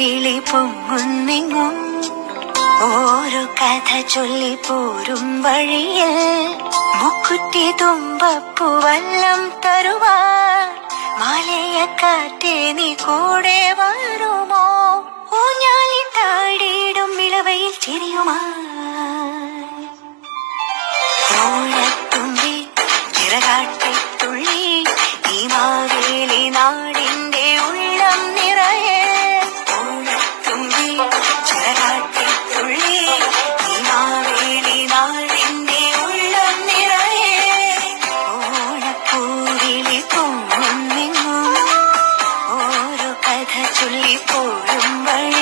വിളി പൊങ്ങുന്നെങ്ങും ഓരോ കഥ ചൊല്ലി പോരും വഴിയിൽ മുക്കുറ്റി തുമ്പപ്പൂവല്ലം തരുവാൻ മാലയക്കാറ്റേ നീ കൂടെ വരുമോ? ഊഞ്ഞാലിട്ടാടിയിടും ഇളവയിൽ ചിരിയുമായി ഓണത്തുമ്പി ചിറകാട്ടി തുള്ളി ഈ മാവേലി നാടിന്റെ ഉള്ളം നിറയെ. ഓണത്തുമ്പി ചിറകാട്ടി തുള്ളി ഈ മാവേലി നാടിന്റെ ഉള്ളം നിറയെ. ഓണപ്പൂവിളി പൊങ്ങുന്നെങ്ങും ഓരോ കഥ ചൊല്ലി പോരും വഴി